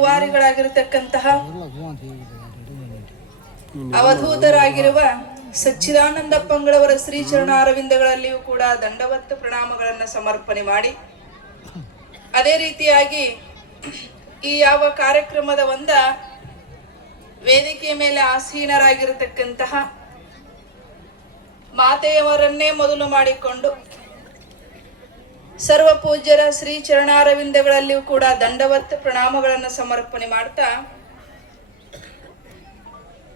ರೂವಾರಿಗಳಾಗಿರತಕ್ಕಂತಹ ಅವಧೂತರಾಗಿರುವ ಸಚ್ಚಿದಾನಂದ ಪಂಗಳವರ ಶ್ರೀ ಚರಣಾರವಿಂದಗಳಲ್ಲಿಯೂ ಕೂಡ ದಂಡವತ್ ಪ್ರಣಾಮಗಳನ್ನು ಸಮರ್ಪಣೆ ಮಾಡಿ, ಅದೇ ರೀತಿಯಾಗಿ ಈ ಯಾವ ಕಾರ್ಯಕ್ರಮದ ವೇದಿಕೆಯ ಮೇಲೆ ಆಸೀನರಾಗಿರತಕ್ಕಂತಹ ಮಾತೆಯವರನ್ನೇ ಮೊದಲು ಮಾಡಿಕೊಂಡು ಸರ್ವ ಪೂಜ್ಯರ ಶ್ರೀ ಚರಣಾರವಿಂದಗಳಲ್ಲಿಯೂ ಕೂಡ ದಂಡವತ್ ಪ್ರಣಾಮಗಳನ್ನು ಸಮರ್ಪಣೆ ಮಾಡ್ತಾ,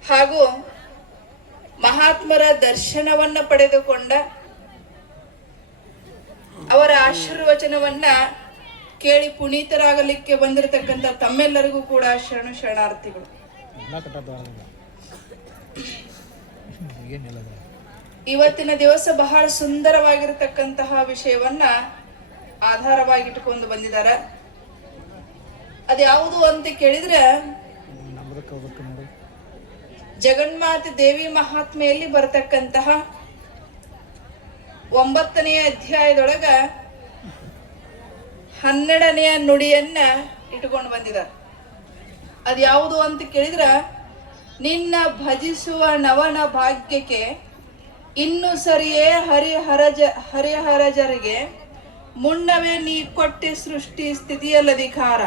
ಹಾಗೂ ಮಹಾತ್ಮರ ದರ್ಶನವನ್ನ ಪಡೆದುಕೊಂಡ ಅವರ ಆಶೀರ್ವಚನವನ್ನ ಕೇಳಿ ಪುನೀತರಾಗಲಿಕ್ಕೆ ಬಂದಿರತಕ್ಕಂಥ ತಮ್ಮೆಲ್ಲರಿಗೂ ಕೂಡ ಶರಣಾರ್ಥಿಗಳು. ಇವತ್ತಿನ ದಿವಸ ಬಹಳ ಸುಂದರವಾಗಿರತಕ್ಕಂತಹ ವಿಷಯವನ್ನ ಆಧಾರವಾಗಿಟ್ಟುಕೊಂಡು ಬಂದಿದ್ದಾರೆ. ಅದ್ಯಾವುದು ಅಂತ ಕೇಳಿದ್ರೆ, ಜಗನ್ಮಾತೆ ದೇವಿ ಮಹಾತ್ಮೆಯಲ್ಲಿ ಬರತಕ್ಕಂತಹ 9ನೇ ಅಧ್ಯಾಯದೊಳಗ 12ನೇ ನುಡಿಯನ್ನ ಇಟ್ಕೊಂಡು ಬಂದಿದ್ದಾರೆ. ಅದ್ಯಾವುದು ಅಂತ ಕೇಳಿದ್ರ, ನಿನ್ನ ಭಜಿಸುವ ನವನ ಭಾಗ್ಯಕ್ಕೆ ಇನ್ನು ಸರಿಯೇ ಹರಿಹರಜರಿಗೆ ಮುನ್ನವೇ ನೀ ಕೊಟ್ಟೆ ಸೃಷ್ಟಿ ಸ್ಥಿತಿಯಲ್ಲಧಿಕಾರ,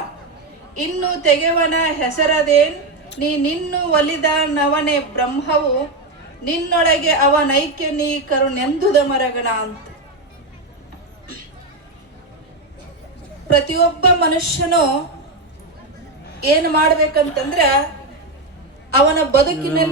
ಇನ್ನು ತೆಗೆವನ ಹೆಸರದೇನ್ ನೀ ನಿನ್ನು ಒಲಿದ ನವನೆ ಬ್ರಹ್ಮವು, ನಿನ್ನೊಳಗೆ ಅವನೈಕ್ಯ ನೀ ಕರುಣೆಂದುದ ಮರಗಣ ಅಂತ. ಪ್ರತಿಯೊಬ್ಬ ಮನುಷ್ಯನು ಏನು ಮಾಡ್ಬೇಕಂತಂದ್ರ ಅವನ ಬದುಕಿನಲ್ಲಿ